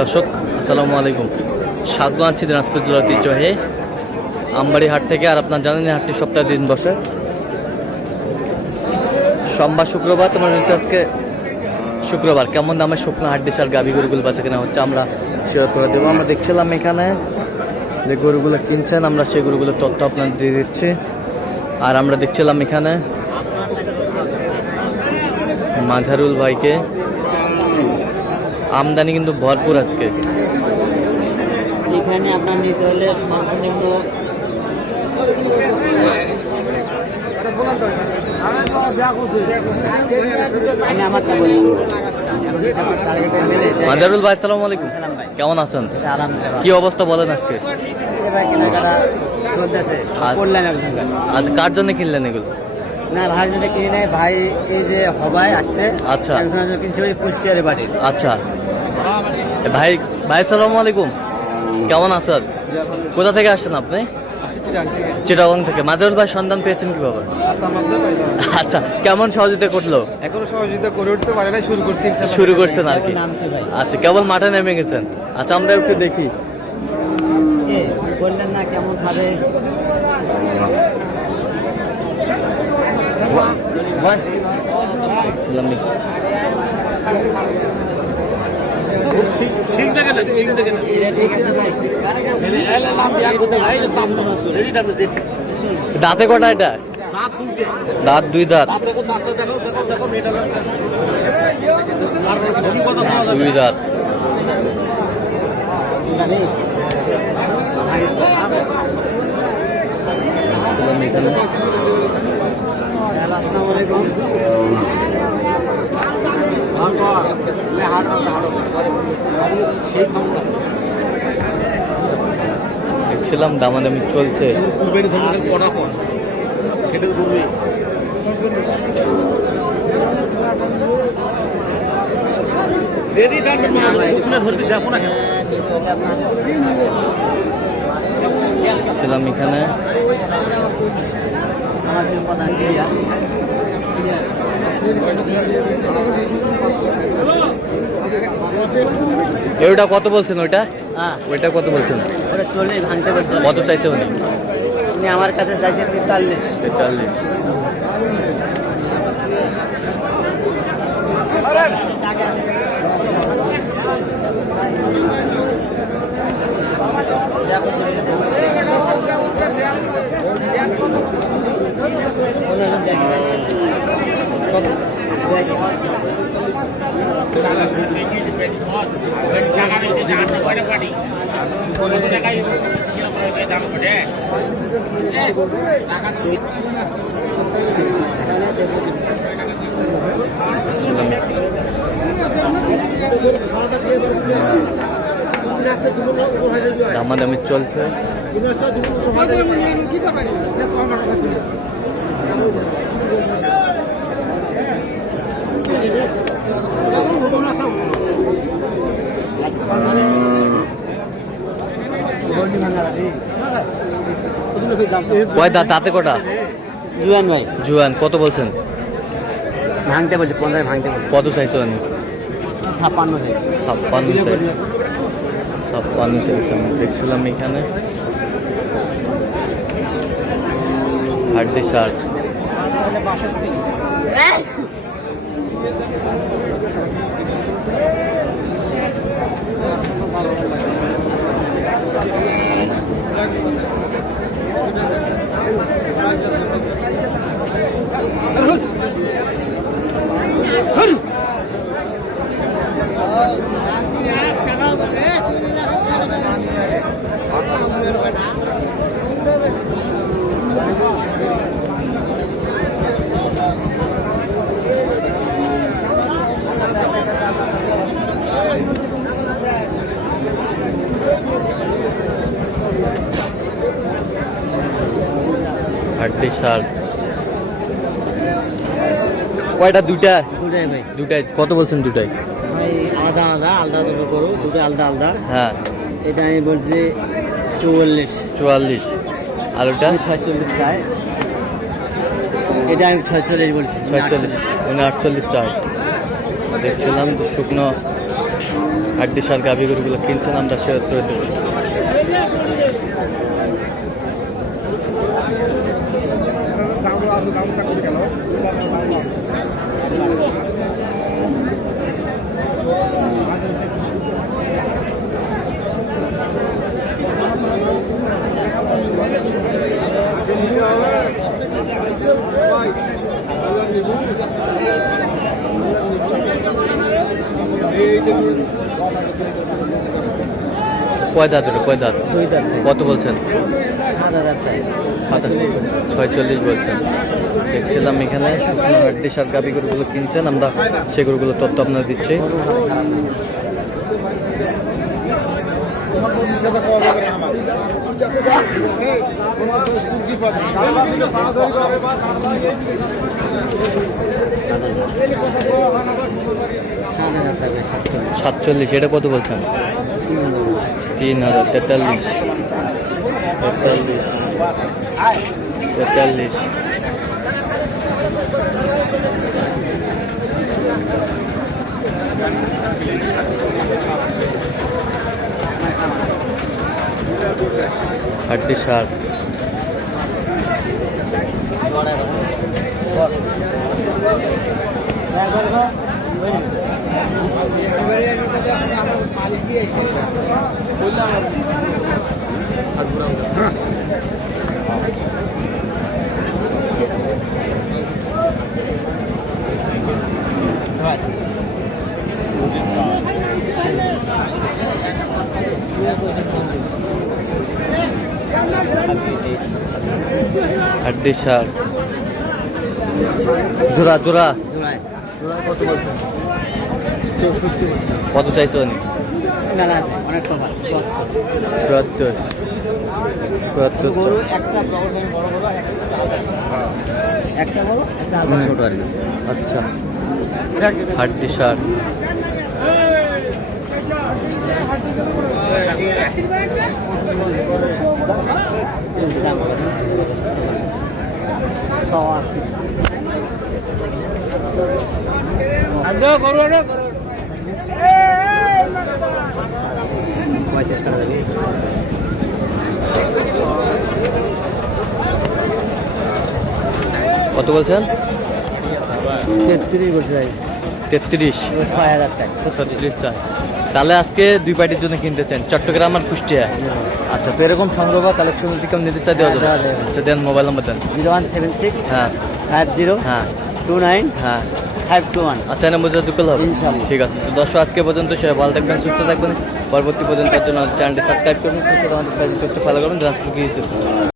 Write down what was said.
দর্শক আসসালামু আলাইকুম, স্বাগত জানাচ্ছি দিনাজপুর জেলার ঐতিহ্যবাহী আমবাড়ি হাট থেকে। আর আপনার জানেন এই হাটটি সপ্তাহে দিন বসে সোমবার শুক্রবার। তোমার হচ্ছে আজকে শুক্রবার। কেমন দামে শুকনো হাড্ডি সার গাভী গরুগুলো বাচ্চা কেনা হচ্ছে আমরা সেটা তোরা দেবো। আমরা দেখছিলাম এখানে যে গরুগুলো কিনছেন, আমরা সেই গরুগুলোর তথ্য আপনাদের দিয়ে দিচ্ছি। আর আমরা দেখছিলাম এখানে মাঝারুল ভাইকে, আমদানি কিন্তু ভরপুর আজকে। এখানে আপনার নিতে হলে সর্বনিম্ন মাঝারুল ভাই আসসালামু আলাইকুম, কেমন আছেন? কি অবস্থা বলেন আজকে? আচ্ছা, কার জন্য কিনলেন এগুলো? না ভাই যদি কিনে নেয় ভাই, এই যে হবাই আসছে। আচ্ছা, কিনছে ওই কুষ্টিয়ারে বাড়ি। আচ্ছা ভাই, ভাই আসসালামু আলাইকুম, কেমন আছেন? কোথা থেকে আসছেন আপনি? চিটাগং থেকে। মাঝারুল ভাই সন্ধান পেয়েছেন কিভাবে? আচ্ছা, কেমন সহযোগিতা করলো? এখনো সহযোগিতা করে উঠতে পারে না, শুরু করছেন আর কি। আচ্ছা, কেবল মাঠে নেমে গেছেন। আচ্ছা, আমরা একটু দেখি। বললেন না কেমন খাবে? দেখছিলাম দাঁতে কটা এটা? দাঁত দুই দাঁত, দুই দাঁত। দেখছিলাম দামাদামি চলছে। ছিলাম এখানে ওইটা কত বলছেন? ওইটা কত বলছেন? কত চাইছে উনি? আমার কাছে চাইছে 43। দামাদামি চলছে। দাঁতে কটা? জুয়ান ভাই, জুয়ান। কত বলছেন? ভাঙতে বলছে 15 ভাঙতে বলছে। কত চাইছে উনি? 56 চাইছে। 56 চাইছে। 56 চাইছে। আমি দেখছিলাম এখানে হাড্ডি সার। হাড্ডি সার কয়টা? দুটাই ভাই। দুটাই কত বলছেন? দুটাই ভাই আলাদা আলাদা দুটো করো, দুটো আলাদা আলাদা। হ্যাঁ, এটা আমি বলছি 44। আর ওটা 46 চাই। এটা আমি 46 বলছি। 46 48 চাই। দেখছিলাম যে শুকনো হাড্ডিসার গাভী গরুগুলো কিনছেন আমরা সে উত্তরে দেবো। কয় দাঁত ওটা, কয় দাঁত? 2 দাঁত। কত বলছেন? 7,000 চাই। 46 বলছেন। দেখছিলাম এখানে শুকনো হাড্ডিসার গাভী গরুগুলো কিনছেন আমরা সে গরুগুলো তথ্য আপনারা দিচ্ছি। চাই 47, এটা কত বলছেন? 3,000। 43, 43। হাড্ডিসার হাড্ডিসার জোড়া জোড়া কত বলছেন? 64। কত চাইছো উনি? না না অনেক কম। 74। গরু একটা বড় বড় একটা বড় একটা আলাদা ছোট আর কি। আচ্ছা, হাড্ডিসার কত বলছেন? 33 বলতে চাই। 33। 6,000 চাই। 36 চাই। তাহলে আজকে 2 পার্টির জন্য কিনতে চান, চট্টগ্রাম আর কুষ্টিয়া? আচ্ছা, তো এরকম সংগ্রহ বা কালেকশন যদি কেউ নিতে চাই দেওয়া যাবে? দেওয়া যাবে। আচ্ছা, দেন মোবাইল নাম্বার দেন। 0176 হ্যাঁ 50 হ্যাঁ 29 হ্যাঁ 521। আচ্ছা, এই নম্বর যোগাযোগ করলে হবে? ইনশাআল্লাহ। ঠিক আছে। তো দর্শক, আজকে পর্যন্ত সবাই ভালো থাকবেন, সুস্থ থাকবেন। পরবর্তী পর্যন্ত জন্য চ্যানেলটি সাবস্ক্রাইব করবেন, আমাদের ফেসবুক পেজটা ফলো করবেন।